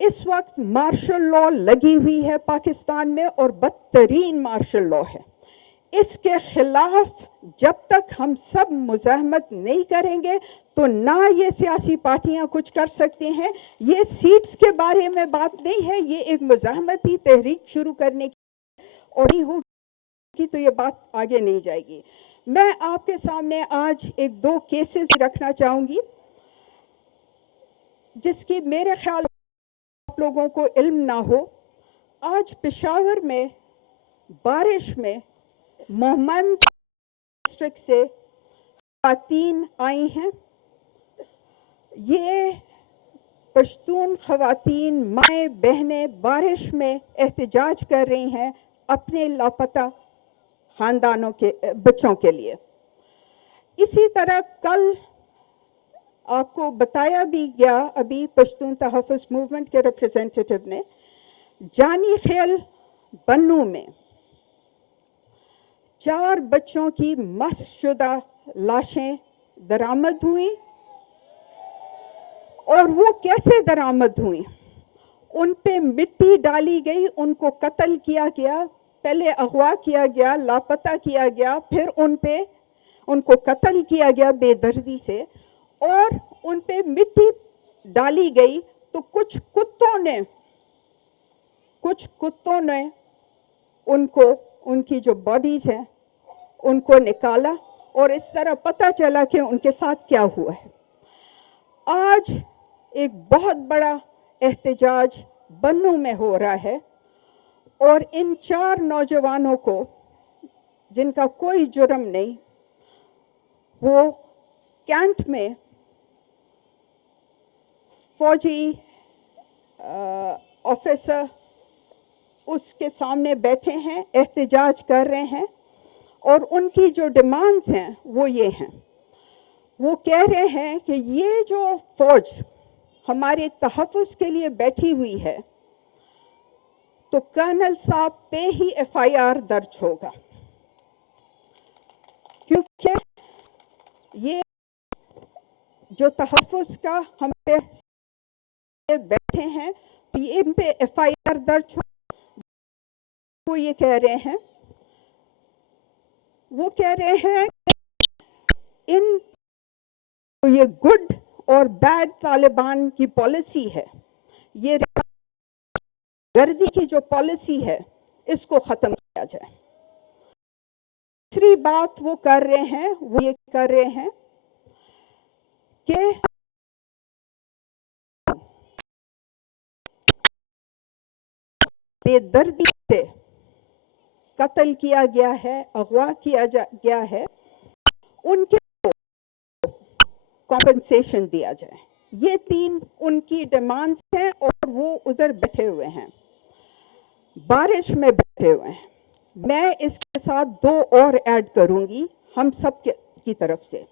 اس وقت martial law لگی ہوئی ہے پاکستان میں اور بدترین مارشل لا ہے. اس کے خلاف جب تک ہم سب مزاحمت نہیں کریں گے تو نہ یہ سیاسی پارٹیاں کچھ کر سکتی ہیں. یہ سیٹس کے بارے میں بات نہیں ہے, یہ ایک مزاحمتی تحریک شروع کرنے کی اور نہیں ہوگی تو یہ بات آگے نہیں جائے گی. میں آپ کے سامنے آج ایک دو کیسز رکھنا چاہوں گی جس کی میرے خیال آپ لوگوں کو علم نہ ہو. آج پشاور میں بارش میں محمد ڈسٹرکٹ سے خواتین آئی ہیں. یہ پشتون خواتین مائیں بہنیں بارش میں احتجاج کر رہی ہیں اپنے لاپتہ خاندانوں کے بچوں کے لیے. اسی طرح کل آپ کو بتایا بھی گیا ابھی پشتون تحفظ موومنٹ کے ریپرزینٹیٹو نے, جانی خیل بنو میں 4 بچوں کی مس شدہ لاشیں درآمد ہوئیں. اور وہ کیسے درآمد ہوئیں؟ ان پہ مٹی ڈالی گئی, ان کو قتل کیا گیا, پہلے اغوا کیا گیا, لاپتہ کیا گیا, پھر ان کو قتل کیا گیا بے دردی سے, اور ان پہ مٹی ڈالی گئی. تو کچھ کتوں نے ان کی جو باڈیز ہیں ان کو نکالا اور اس طرح پتہ چلا کہ ان کے ساتھ کیا ہوا ہے. آج ایک بہت بڑا احتجاج بنو میں ہو رہا ہے اور ان 4 نوجوانوں کو جن کا کوئی جرم نہیں, وہ کینٹ میں فوجی آفیسر اس کے سامنے بیٹھے ہیں, احتجاج کر رہے ہیں, اور ان کی جو ڈیمانڈز ہیں وہ یہ ہیں. وہ کہہ رہے ہیں کہ یہ جو فوج ہمارے تحفظ کے لیے بیٹھی ہوئی ہے تو کرنل صاحب پہ ہی FIR درج ہوگا, کیونکہ یہ جو تحفظ کا ہم پہ بیٹھے ہیں تو ان پہ FIR درج ہوگا. وہ یہ کہہ رہے ہیں یہ گڈ اور بیڈ طالبان کی پالیسی ہے, یہ گردی کی جو پالیسی ہے اس کو ختم کیا جائے. دوسری بات وہ کر رہے ہیں کہ بے دردی سے قتل کیا گیا ہے, اغوا کیا گیا ہے, ان کے کمپنسیشن دیا جائے. یہ 3 ان کی ڈیمانڈز ہیں اور وہ ادھر بیٹھے ہوئے ہیں, بارش میں بیٹھے ہوئے ہیں. میں اس کے ساتھ 2 اور ایڈ کروں گی ہم سب کی طرف سے.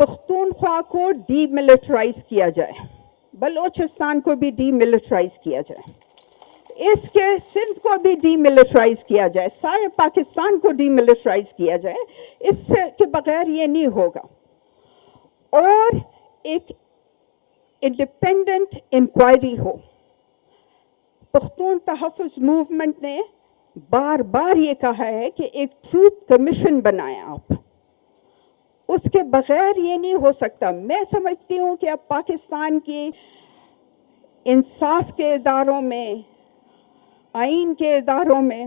پختونخوا کو ڈی ملٹرائز کیا جائے, بلوچستان کو بھی ڈی ملٹرائز کیا جائے, اس کے سندھ کو بھی ڈی ملٹرائز کیا جائے, سارے پاکستان کو ڈی ملٹرائز کیا جائے. اس کے بغیر یہ نہیں ہوگا. اور ایک انڈیپینڈنٹ انکوائری ہو. پختون تحفظ موومنٹ نے بار بار یہ کہا ہے کہ ایک ٹروتھ کمیشن بنائیں آپ, اس کے بغیر یہ نہیں ہو سکتا. میں سمجھتی ہوں کہ اب پاکستان کی انصاف کے اداروں میں, آئین کے اداروں میں,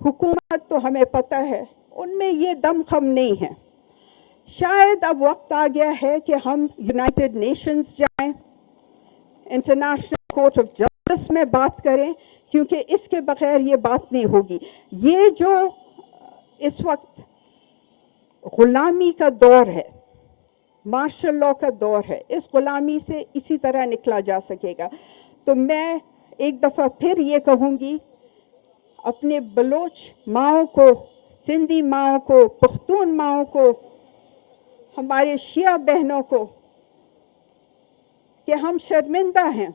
حکومت تو ہمیں پتہ ہے ان میں یہ دم خم نہیں ہے. شاید اب وقت آ گیا ہے کہ ہم یونائٹڈ نیشنز جائیں, انٹرنیشنل کورٹ آف جسٹس میں بات کریں, کیونکہ اس کے بغیر یہ بات نہیں ہوگی. یہ جو اس وقت غلامی کا دور ہے, مارشل لا کا دور ہے, اس غلامی سے اسی طرح نکلا جا سکے گا. تو میں ایک دفعہ پھر یہ کہوں گی اپنے بلوچ ماؤں کو, سندھی ماؤں کو, پختون ماؤں کو, ہمارے شیعہ بہنوں کو کہ ہم شرمندہ ہیں.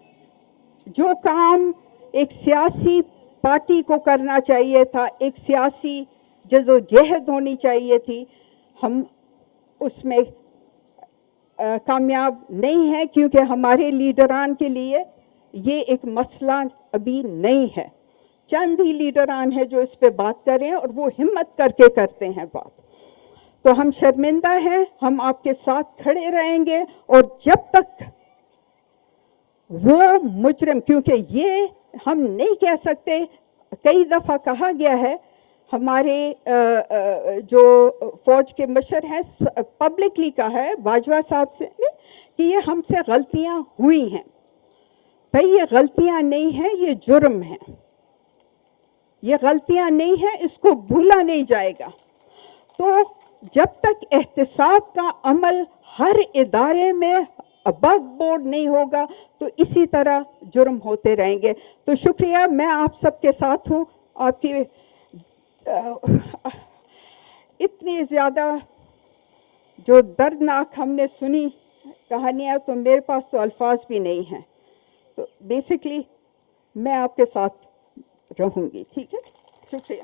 جو کام ایک سیاسی پارٹی کو کرنا چاہیے تھا, ایک سیاسی جدوجہد ہونی چاہیے تھی, ہم اس میں کامیاب نہیں ہے کیونکہ ہمارے لیڈران کے لیے یہ ایک مسئلہ ابھی نہیں ہے. چند ہی لیڈران ہیں جو اس پہ بات کر رہے ہیں اور وہ ہمت کر کے کرتے ہیں بات. تو ہم شرمندہ ہیں, ہم آپ کے ساتھ کھڑے رہیں گے, اور جب تک وہ مجرم, کیونکہ یہ ہم نہیں کہہ سکتے, کئی دفعہ کہا گیا ہے ہمارے جو فوج کے مشر ہیں, پبلکلی کہا ہے باجوہ صاحب سے کہ یہ ہم سے غلطیاں ہوئی ہیں. بھئی یہ غلطیاں نہیں ہیں, یہ جرم ہیں. یہ غلطیاں نہیں ہیں, اس کو بھولا نہیں جائے گا. تو جب تک احتساب کا عمل ہر ادارے میں ابو بورڈ نہیں ہوگا تو اسی طرح جرم ہوتے رہیں گے. تو شکریہ, میں آپ سب کے ساتھ ہوں. آپ کی اتنی زیادہ جو دردناک ہم نے سنی کہانیاں, تو میرے پاس تو الفاظ بھی نہیں ہیں. تو بیسکلی میں آپ کے ساتھ رہوں گی. ٹھیک ہے, شکریہ.